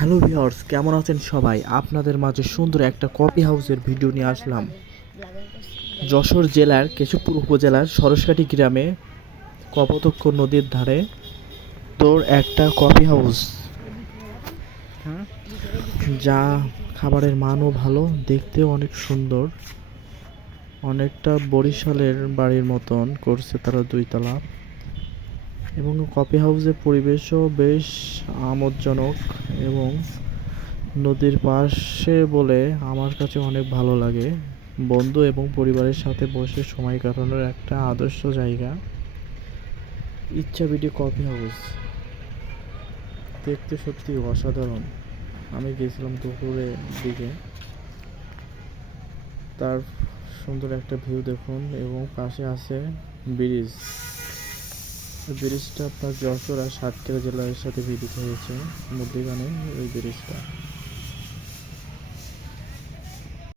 Hello viewers, কেমন আছেন সবাই? আপনাদের মাঝে সুন্দর একটা কফি হাউসের ভিডিও নিয়ে আসলাম। যশোর জেলার কেশবপুর উপজেলার সরসকাঠি গ্রামে কপোতাক্ষ নদীর ধারে তোর একটা কফি হাউস, যা খাবারের মানও ভালো, দেখতেও অনেক সুন্দর। অনেকটা বরিশালের বাড়ির মতন করছে তারা, 2 তলা। এবং কফি হাউসের পরিবেশও বেশ আমোদজনক এবং নদীর পাশে বলে আমার কাছে অনেক ভালো লাগে। বন্ধু এবং পরিবারের সাথে বসে সময় কাটানোর একটা আদর্শ জায়গা। ইচ্ছাবিডি কফি হাউস দেখতে সত্যি অসাধারণ। আমি গেছিলাম দুপুরের দিকে। তার সুন্দর একটা ভিউ দেখুন, এবং পাশে আছে ব্রিজ। ব্রিজটা আপনার যশোর আর সাতক্ষীরা জেলার সাথে মিলিত হয়েছে মধ্যিখানে ওই ব্রিজটা।